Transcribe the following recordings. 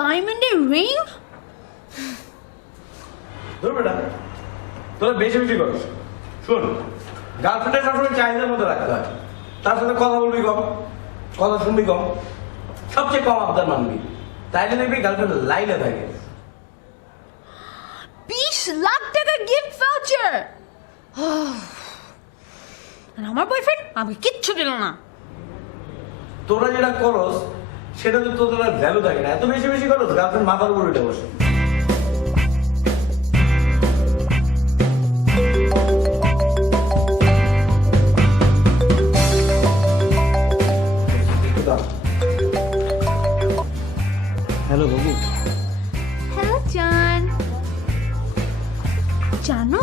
ডায়মন্ডের রিং? ধর বেটা, তোরা বেশি বেশি করিস। শোন, গার্লফ্রেন্ডের সবসময় চাহিদার মধ্যে রাখতে হয়। তার সাথে কথা বলবি কম, কথা শুনবি কম, সবচেয়ে কম আবদার মানবি, তাইলে দেখবি গার্লফ্রেন্ড লাইনে থাকে। 20 লাখ টাকা গিফট ভাউচার! আর আমার বয়ফ্রেন্ড আমাকে কিচ্ছু দিল না। তোরা যেটা করস সেটা তো তোদের ভ্যালু থাকে না। এত বেশি বেশি করস, গার্লফ্রেন্ড মাথার উপর উঠে বসে। হ্যালো বাবু। হ্যালো জান। জানো,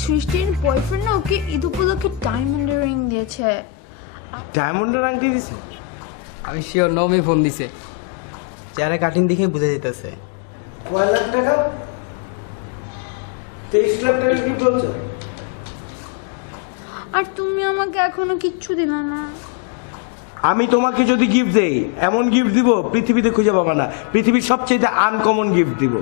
সৃষ্টির বয়ফ্রেন্ড না ওকে ঈদ উপলক্ষে ডায়মন্ডের রিং দিয়েছে। ডায়মন্ডের আংটি দিছে? আমি শিওর নমি ফোন দিছে। চেহারা কাটিং দেখে বুঝে যেতেছে। কয় লাখ টাকা? 23 লাখ টাকা কি বলছো? আর তুমি আমাকে এখনো কিচ্ছু দিলে না। আমি তোমাকে যদি গিফট দেই, এমন গিফট দিব পৃথিবীতে খুঁজে পাবা না। পৃথিবীর সবচেয়ে আনকমন গিফট দিব।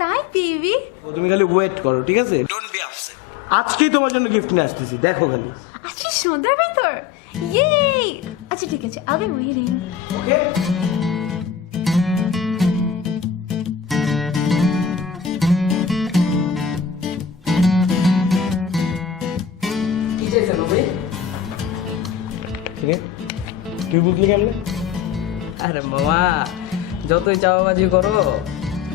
তাই বেবি? তুমি খালি ওয়েট করো, ঠিক আছে? Don't be upset. আজকেই তোমার জন্য গিফট নিয়ে আসতেছি, দেখো খালি। আচ্ছা সন্ধ্যার ভিতর? ইয়ে! আচ্ছা ঠিক আছে, I'll be waiting. ওকে? কি চাইছেন নমি? ঠিক আছে, তুই বুঝলি কেমনে? আরে মামা, যতই চাওয়াবাজি করো,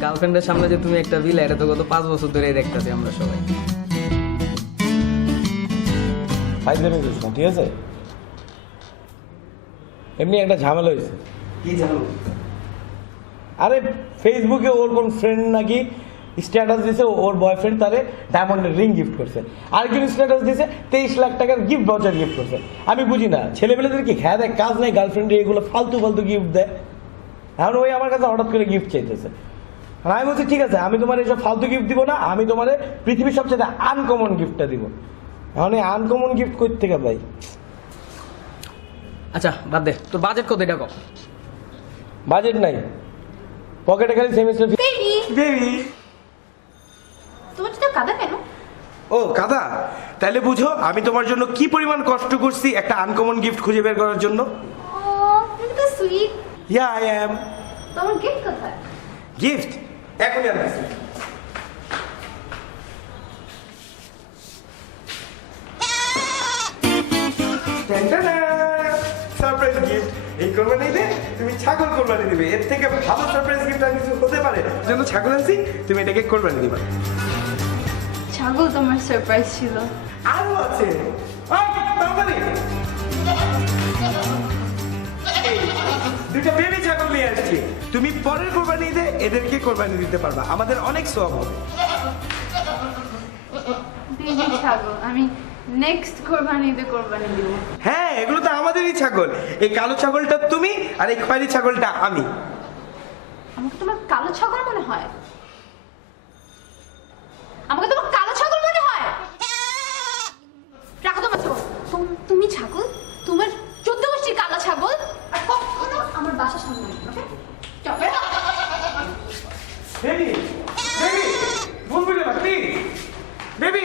গার্লফ্রেন্ডের সামনে যে তুমি একটা বিল, এটা তো গত 5 বছর ধরেই দেখতেছি আমরা সবাই। ফাইজলামি করিস না, ঠিক আছে? এমনি একটা ঝামেলা হয়েছে। কি জানো? আরে ফেসবুকে ওর কোন ফ্রেন্ড নাকি স্ট্যাটাস দিছে, ওর বয়ফ্রেন্ড তারে ডায়মন্ডের রিং গিফট করছে। আরেকজন স্ট্যাটাস দিছে 23 লাখ টাকার গিফট ভাউচার গিফট করছে। আমি বুঝি না, ছেলেপেলেদের কি খেয়া দেয়, কাজ নেই, গার্লফ্রেন্ডে এগুলো ফালতু ফালতু গিফট দেয়। এখন ওই আমার কাছে হঠাৎ করে গিফট চাইতেছে। আর আমি বলছি ঠিক আছে, আমি তোমার এইসব ফালতু গিফট দিব না, আমি তোমার পৃথিবীর সবচেয়ে আনকমন গিফটটা দিব। এখন এই আনকমন গিফট কই থেকে পাই? আচ্ছা বাদ দে, তোর বাজেট কত এটা কম? বাজেট নাই, পকেটে খালি সেমিস্টার ফি। বেবি, বেবি, তোমার তো কাঁদা কেন? ও কাদা? তাহলে বুঝো আমি তোমার জন্য কি পরিমাণ কষ্ট করছি একটা আনকমন গিফট খুঁজে বের করার জন্য। ও তুমি তো সুইট। Yeah I am. তোমার গিফট কোথায়? গিফট এখনই আনতেছি। Surprise gift. এই কোরবানিতে তুমি ছাগল কোরবানি দিবে, এর থেকে ভালো সারপ্রাইজ গিফট আর কিছু হতে পারে না। জন্য ছাগল আনছি, তুমি এটাকে কোরবানি দিবা। ছাগল তোমার সারপ্রাইজ ছিল। আরো আছে, তাড়াতাড়ি। দুইটা বেবি ছাগল নিয়ে আসছি, তুমি পরের কোরবানি ঈদে এদেরকে কোরবানি দিতে পারবা, আমাদের অনেক সওয়াব হবে। বেবি ছাগল আমি নেক্সট কোরবানিতে কোরবানি দিব। হ্যাঁ, এগুলো তো আমাদেরই ছাগল। এই কালো ছাগলটা তুমি আর এই খয়েরি ছাগলটা আমি। আমাকে তোমার কালো ছাগল মনে হয়? আমাকে তোমার কালো ছাগল মনে হয়? রাখো তোমার ছাগল। তুমি ছাগল, তোমার 14 গোষ্ঠীর কালো ছাগল, আর কখনো আমার বাসার সামনে আসবে না, ওকে? চল। বেবি, বেবি, বলবি না প্লিজ। বেবি,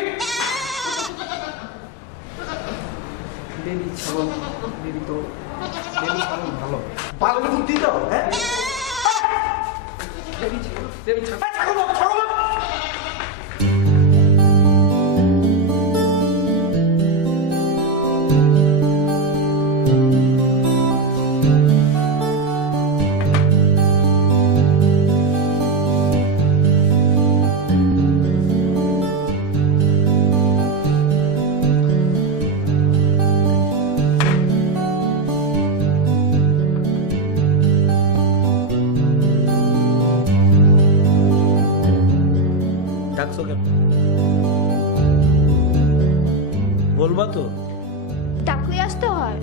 বেবি ছাগল, বেবি তো বেবি ছাগল ভালো। ভালো বুদ্ধি দাও। হ্যাঁ, বেবি ছাগল, বেবি ছাগল। ছাগল, ছাগল। ডাকছো কেন? বলবা তো? ডাকলে আসতে হয়।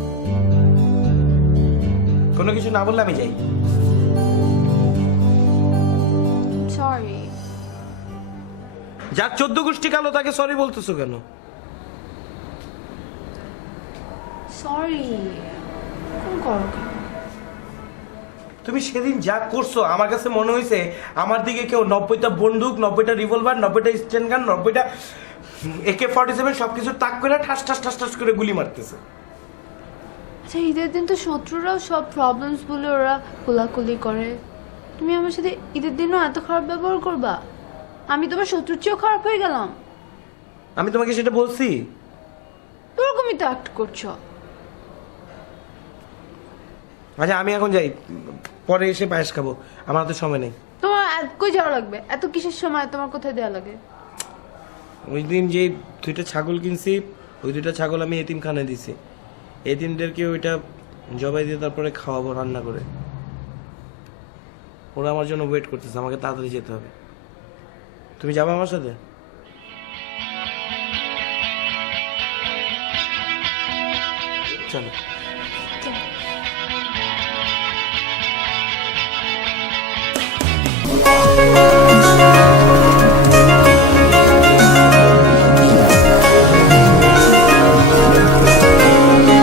কোনো কিছু না বললে আমি যাই। সরি। যার 14 গোষ্ঠী কালো তাকে সরি বলতেছো কেন? সরি। কোন করো কেন? তুমি সেদিন যা করছো আমার কাছে মনে হয়েছে আমার দিকে কেউ 90টা বন্দুক, 90টা রিভলভার, 90টা স্ট্যান্ড গান, 90টা AK-47 সবকিছু তাক করে ঠাস ঠাস ঠাস ঠাস করে গুলি মারতেছে। আচ্ছা ঈদের দিন তো শত্রুরাও সব প্রবলেমস বলে ওরা কোলাকুলি করে, তুমি আমার সাথে ঈদের দিনও এত খারাপ ব্যবহার করবা? আমি তোমার শত্রুর চেয়েও খারাপ হয়ে গেলাম? আমি তোমাকে সেটা বলছি? ওরকমই তো অ্যাক্ট করছো। আচ্ছা আমি এখন যাই, পরে এসে পায়েস খাবো, আমার হাতে সময় নেই। তোমার কই যাওয়া লাগবে? এত কিসের সময়? তোমার কোথায় দেওয়া লাগে? ওই দিন যে 2টা ছাগল কিনছি, ওই 2টা ছাগল আমি এতিমখানায় দিছি। এতিমদেরকে ওইটা জবাই দিয়ে তারপরে খাওয়াবো রান্না করে। ওরা আমার জন্য ওয়েট করতেছে, আমাকে তাড়াতাড়ি যেতে হবে। তুমি যাবে আমার সাথে? চলো।